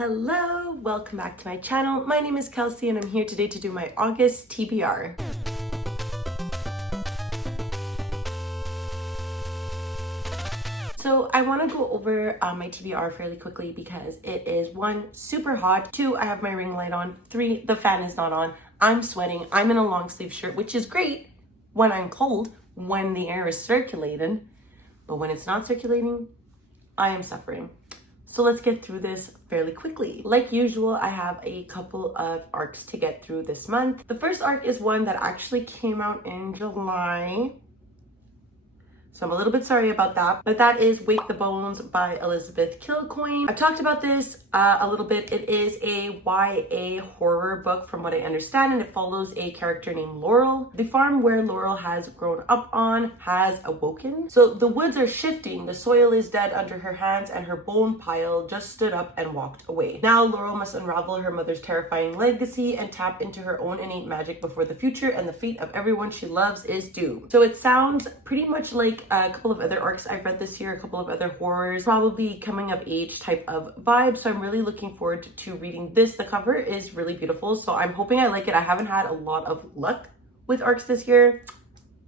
Hello, welcome back to my channel. My name is Kelsey and I'm here today to do my August TBR. So I want to go over my TBR fairly quickly because it is 1, super hot, 2, I have my ring light on, 3, the fan is not on, I'm sweating, I'm in a long sleeve shirt, which is great when I'm cold, when the air is circulating, but when it's not circulating, I am suffering. So let's get through this fairly quickly. Like usual, I have a couple of arcs to get through this month. The first arc is one that actually came out in July. So I'm a little bit sorry about that, but that is Wake the Bones by Elizabeth Kilcoyne. I've talked about this a little bit. It is a YA horror book from what I understand, and it follows a character named Laurel. The farm where Laurel has grown up on has awoken. So the woods are shifting, the soil is dead under her hands, and her bone pile just stood up and walked away. Now Laurel must unravel her mother's terrifying legacy and tap into her own innate magic before the future and the fate of everyone she loves is doomed. So it sounds pretty much like a couple of other arcs I've read this year, a couple of other horrors, probably coming of age type of vibe. So I'm really looking forward to reading this. The cover is really beautiful, so I'm hoping I like it. I haven't had a lot of luck with arcs this year,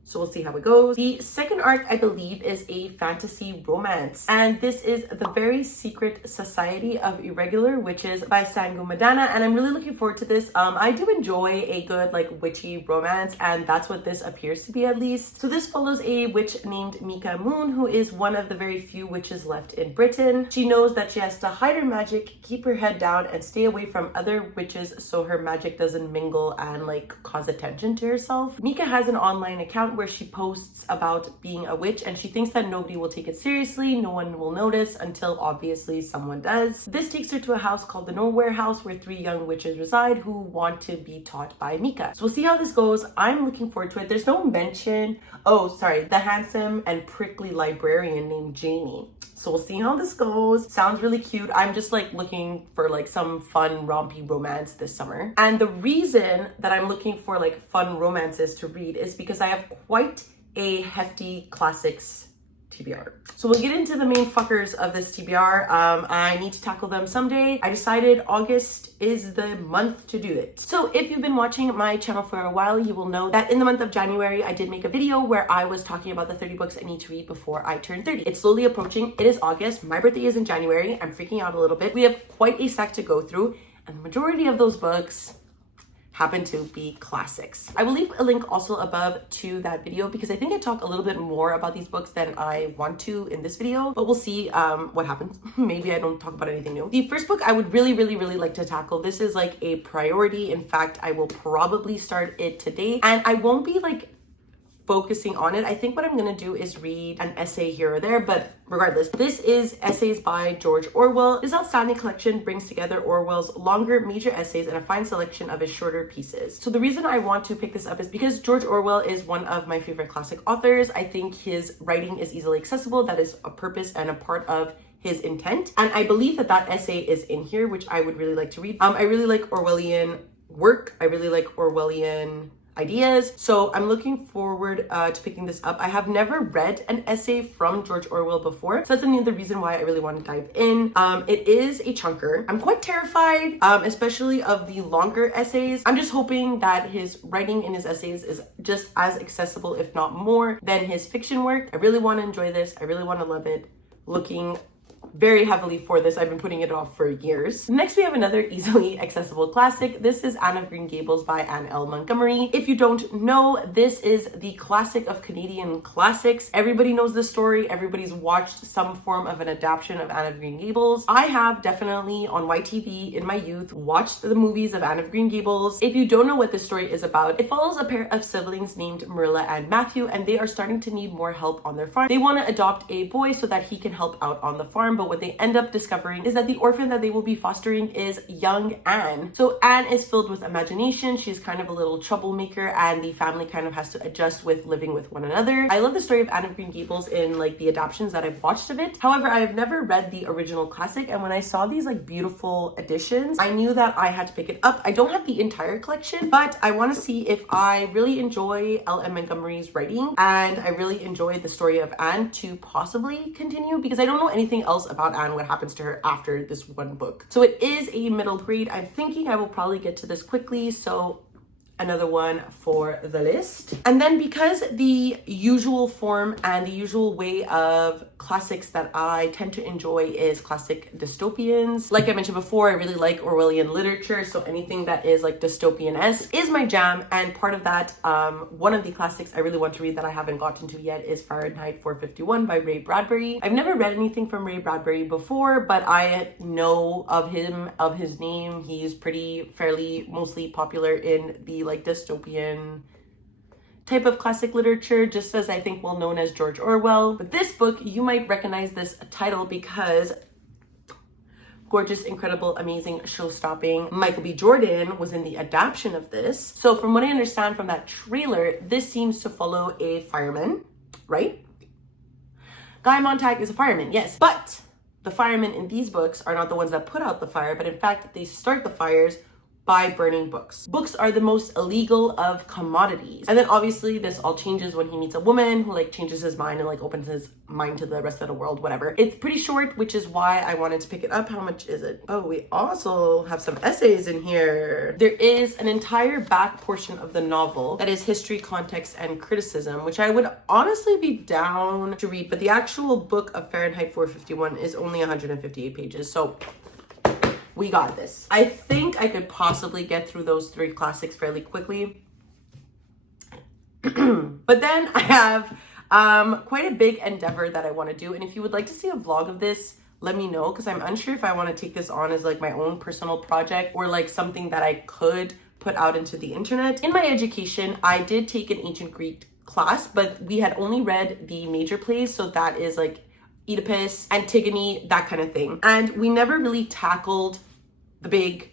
so we'll see how it goes. The second arc, I believe, is a fantasy romance, and this is The Very Secret Society of Irregular Witches by Sangu Madana, and I'm really looking forward to this. I do enjoy a good witchy romance, and that's what this appears to be, at least. So this follows a witch named Mika Moon, who is one of the very few witches left in Britain. She knows that she has to hide her magic, keep her head down, and stay away from other witches so her magic doesn't mingle and cause attention to herself. Mika has an online account where she posts about being a witch, and she thinks that nobody will take it seriously, no one will notice until obviously someone does. This takes her to a house called the Nowhere House where 3 young witches reside who want to be taught by Mika. So we'll see how this goes. I'm looking forward to it. There's no mention, the handsome and prickly librarian named Jamie. So we'll see how this goes. Sounds really cute. I'm just looking for some fun rompy romance this summer. And the reason that I'm looking for fun romances to read is because I have quite a hefty classics TBR. So we'll get into the main fuckers of this TBR. I need to tackle them someday. I decided August is the month to do it. So if you've been watching my channel for a while, you will know that in the month of January, I did make a video where I was talking about the 30 books I need to read before I turn 30. It's slowly approaching. It is August. My birthday is in January. I'm freaking out a little bit. We have quite a stack to go through, and the majority of those books happen to be classics. I will leave a link also above to that video because I think I talk a little bit more about these books than I want to in this video, but we'll see what happens. Maybe I don't talk about anything new. The first book I would really like to tackle. This is a priority. In fact, I will probably start it today, and I won't be focusing on it. I think what I'm gonna do is read an essay here or there, but regardless, this is Essays by George Orwell. This outstanding collection brings together Orwell's longer major essays and a fine selection of his shorter pieces. So the reason I want to pick this up is because George Orwell is one of my favorite classic authors. I think his writing is easily accessible. That is a purpose and a part of his intent. And I believe that essay is in here, which I would really like to read. I really like Orwellian work. I really like Orwellian ideas. So I'm looking forward to picking this up. I have never read an essay from George Orwell before, so that's another reason why I really want to dive in. It is a chunker. I'm quite terrified, especially of the longer essays. I'm just hoping that his writing in his essays is just as accessible, if not more, than his fiction work. I really want to enjoy this. I really want to love it. Looking very heavily for this. I've been putting it off for years. Next, we have another easily accessible classic. This is Anne of Green Gables by Anne L. Montgomery. If you don't know, this is the classic of Canadian classics. Everybody knows this story. Everybody's watched some form of an adaptation of Anne of Green Gables. I have definitely on YTV in my youth watched the movies of Anne of Green Gables. If you don't know what this story is about, it follows a pair of siblings named Marilla and Matthew, and they are starting to need more help on their farm. They want to adopt a boy so that he can help out on the farm, but what they end up discovering is that the orphan that they will be fostering is young Anne. So Anne is filled with imagination. She's kind of a little troublemaker, and the family kind of has to adjust with living with one another. I love the story of Anne of Green Gables in the adaptations that I've watched of it. However, I have never read the original classic, and when I saw these beautiful editions, I knew that I had to pick it up. I don't have the entire collection, but I want to see if I really enjoy L.M. Montgomery's writing and I really enjoy the story of Anne to possibly continue, because I don't know anything else about Anne, what happens to her after this one book. So it is a middle grade. I'm thinking I will probably get to this quickly, so another one for the list. And then because the usual form and the usual way of classics that I tend to enjoy is classic dystopians. Like I mentioned before, I really like Orwellian literature, so anything that is like dystopian-esque is my jam. And part of that, one of the classics I really want to read that I haven't gotten to yet is Fahrenheit 451 by Ray Bradbury. I've never read anything from Ray Bradbury before, but I know of him, of his name. He's fairly mostly popular in the like dystopian type of classic literature, just as I think well known as George Orwell. But this book, you might recognize this title because gorgeous, incredible, amazing, show-stopping Michael B. Jordan was in the adaptation of this. So from what I understand from that trailer, this seems to follow a fireman, right? Guy Montag is a fireman, yes, but the firemen in these books are not the ones that put out the fire, but in fact, they start the fires by burning books. Books are the most illegal of commodities. And then obviously this all changes when he meets a woman who like changes his mind and like opens his mind to the rest of the world, whatever. It's pretty short, which is why I wanted to pick it up. How much is it? Oh, we also have some essays in here. There is an entire back portion of the novel that is history, context, and criticism, which I would honestly be down to read, but the actual book of Fahrenheit 451 is only 158 pages. So we got this. I think I could possibly get through those 3 classics fairly quickly. But then I have quite a big endeavor that I want to do. And if you would like to see a vlog of this, let me know, because I'm unsure if I want to take this on as like my own personal project or like something that I could put out into the internet. In my education, I did take an ancient Greek class, but we had only read the major plays. So that is like Oedipus, Antigone, that kind of thing. And we never really tackled the big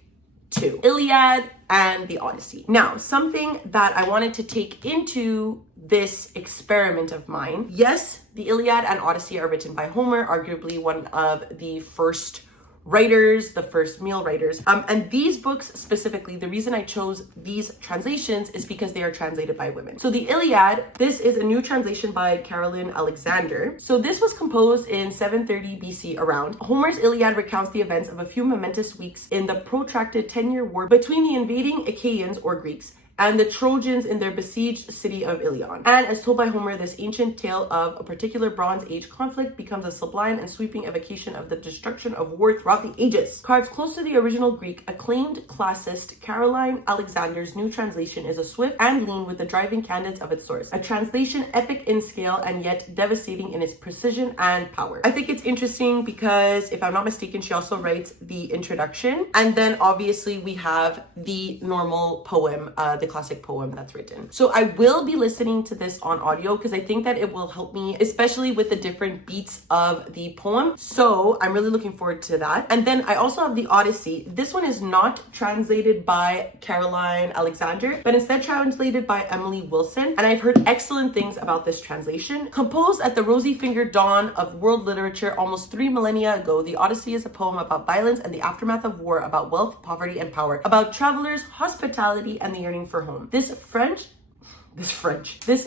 2, Iliad and the Odyssey. Now, something that I wanted to take into this experiment of mine. Yes, the Iliad and Odyssey are written by Homer, arguably one of the first writers, the first male writers. And these books specifically, the reason I chose these translations is because they are translated by women. So the Iliad, this is a new translation by Caroline Alexander. So this was composed in 730 BC around. Homer's Iliad recounts the events of a few momentous weeks in the protracted 10-year war between the invading Achaeans or Greeks and the Trojans in their besieged city of Ilion. And as told by Homer, this ancient tale of a particular Bronze Age conflict becomes a sublime and sweeping evocation of the destruction of war throughout the ages. Carved close to the original Greek, acclaimed classicist Caroline Alexander's new translation is a swift and lean with the driving cadence of its source. A translation epic in scale and yet devastating in its precision and power. I think it's interesting because, if I'm not mistaken, she also writes the introduction. And then obviously we have the normal poem, the classic poem that's written. So I will be listening to this on audio because I think that it will help me, especially with the different beats of the poem. So I'm really looking forward to that. And then I also have the Odyssey. This one is not translated by Caroline Alexander, but instead translated by Emily Wilson. And I've heard excellent things about this translation. Composed at the rosy-fingered dawn of world literature almost 3 millennia ago, the Odyssey is a poem about violence and the aftermath of war, about wealth, poverty, and power, about travelers, hospitality, and the yearning for home. This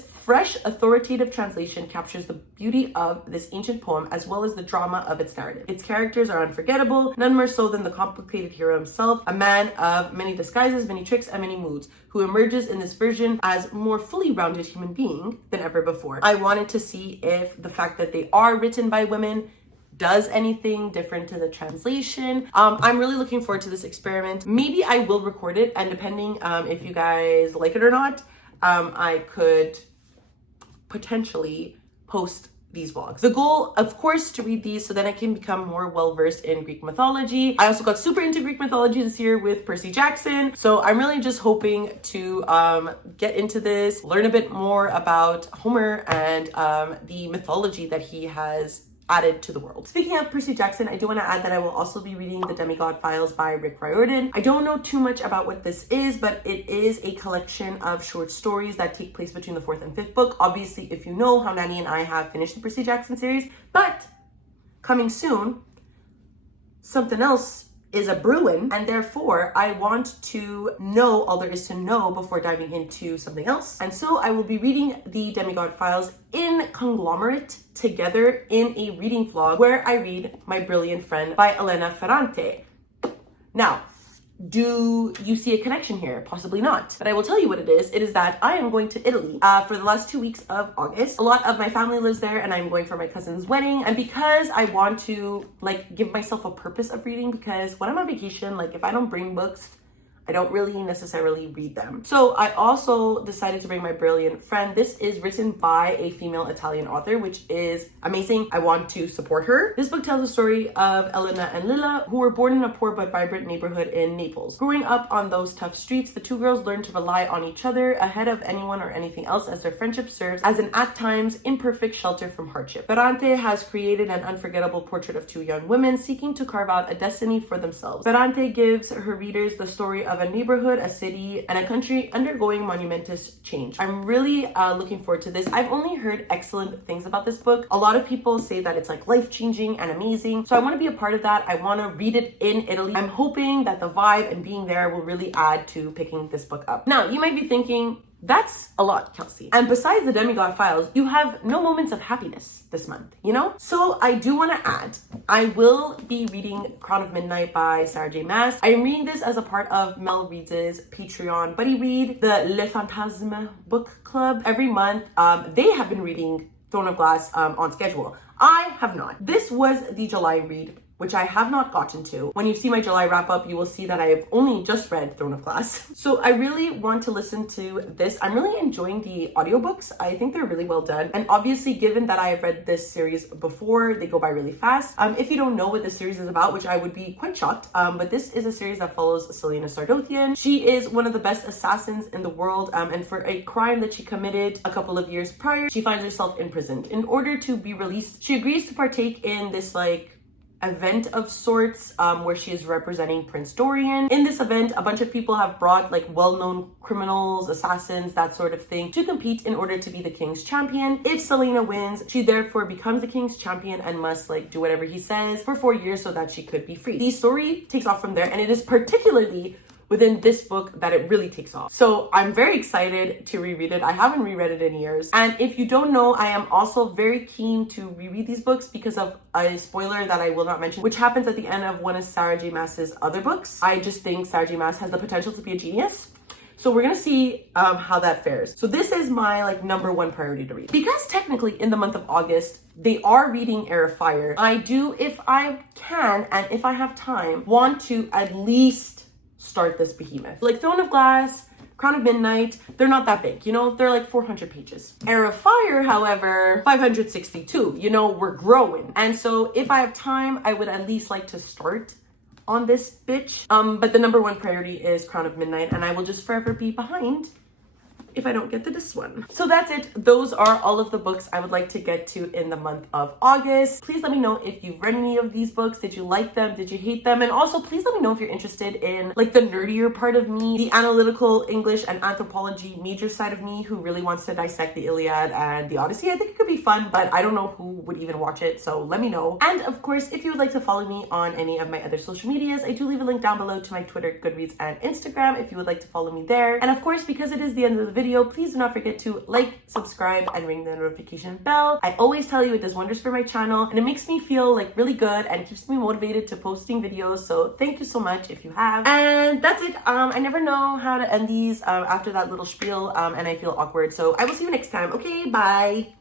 fresh authoritative translation captures the beauty of this ancient poem as well as the drama of its narrative. Its characters are unforgettable, none more so than the complicated hero himself, a man of many disguises, many tricks, and many moods, who emerges in this version as more fully rounded human being than ever before. I wanted to see if the fact that they are written by women does anything different to the translation. I'm really looking forward to this experiment. Maybe I will record it, and depending if you guys like it or not, I could potentially post these vlogs. The goal, of course, to read these so then I can become more well-versed in Greek mythology. I also got super into Greek mythology this year with Percy Jackson. So I'm really just hoping to get into this, learn a bit more about Homer and the mythology that he has added to the world. Speaking of Percy Jackson, I do want to add that I will also be reading The Demigod Files by Rick Riordan. I don't know too much about what this is, but it is a collection of short stories that take place between the 4th and 5th book. Obviously, if you know how Nani and I have finished the Percy Jackson series, but coming soon, something else is a Bruin, and therefore I want to know all there is to know before diving into something else. And so I will be reading the Demigod Files in conglomerate together in a reading vlog where I read My Brilliant Friend by Elena Ferrante. Now, do you see a connection here? Possibly not. But I will tell you what it is. It is that I am going to Italy for the last 2 weeks of August. A lot of my family lives there and I'm going for my cousin's wedding. And because I want to like give myself a purpose of reading, because when I'm on vacation, like if I don't bring books, I don't really necessarily read them. So I also decided to bring My Brilliant Friend. This is written by a female Italian author, which is amazing. I want to support her. This book tells the story of Elena and Lilla, who were born in a poor but vibrant neighborhood in Naples. Growing up on those tough streets, the two girls learned to rely on each other ahead of anyone or anything else, as their friendship serves as an at times imperfect shelter from hardship. Ferrante has created an unforgettable portrait of two young women seeking to carve out a destiny for themselves. Ferrante gives her readers the story of a neighborhood, a city, and a country undergoing monumentous change. I'm really looking forward to this. I've only heard excellent things about this book. A lot of people say that it's like life-changing and amazing. So I want to be a part of that. I want to read it in Italy. I'm hoping that the vibe and being there will really add to picking this book up. Now, you might be thinking, that's a lot, Kelsey. And besides the Demigod Files, you have no moments of happiness this month, you know? So I do want to add, I will be reading Crown of Midnight by Sarah J. Maas. I'm reading this as a part of Mel Reads' Patreon buddy read, the Le Fantasme book club. Every month, they have been reading Throne of Glass on schedule. I have not. This was the July read, which I have not gotten to. When you see my July wrap up, you will see that I have only just read Throne of Glass. So I really want to listen to this. I'm really enjoying the audiobooks. I think they're really well done. And obviously, given that I have read this series before, they go by really fast. If you don't know what this series is about, which I would be quite shocked, but this is a series that follows Selena Sardothian. She is one of the best assassins in the world, and for a crime that she committed a couple of years prior, she finds herself imprisoned. In order to be released, she agrees to partake in this event of sorts where she is representing Prince Dorian. In this event, a bunch of people have brought well-known criminals, assassins, that sort of thing, to compete in order to be the king's champion. If Selena wins, she therefore becomes the king's champion and must do whatever he says for 4 years so that she could be free. The story takes off from there, and it is particularly within this book that it really takes off. So I'm very excited to reread it. I haven't reread it in years. And if you don't know, I am also very keen to reread these books because of a spoiler that I will not mention, which happens at the end of one of Sarah J. Maas's other books. I just think Sarah J. Maas has the potential to be a genius. So we're gonna see how that fares. So this is my number one priority to read. Because technically in the month of August, they are reading Heir of Fire. I do, if I can and if I have time, want to at least start this behemoth. Throne of Glass, Crown of Midnight, they're not that big, they're 400 pages. Heir of Fire, however, 562, we're growing. And so if I have time, I would at least like to start on this bitch. But the number one priority is Crown of Midnight, and I will just forever be behind if I don't get to this one. So that's it. Those are all of the books I would like to get to in the month of August. Please let me know if you've read any of these books. Did you like them? Did you hate them? And also please let me know if you're interested in the nerdier part of me, the analytical English and anthropology major side of me who really wants to dissect the Iliad and the Odyssey. I think it could be fun, but I don't know who would even watch it, so let me know. And of course, if you would like to follow me on any of my other social medias, I do leave a link down below to my Twitter, Goodreads, and Instagram if you would like to follow me there. And of course, because it is the end of the video, please do not forget to subscribe, and ring the notification bell. I always tell you it does wonders for my channel, and it makes me feel really good and keeps me motivated to posting videos. So thank you so much if you have. And that's it. I never know how to end these after that little spiel, and I feel awkward. So I will see you next time. Okay, bye.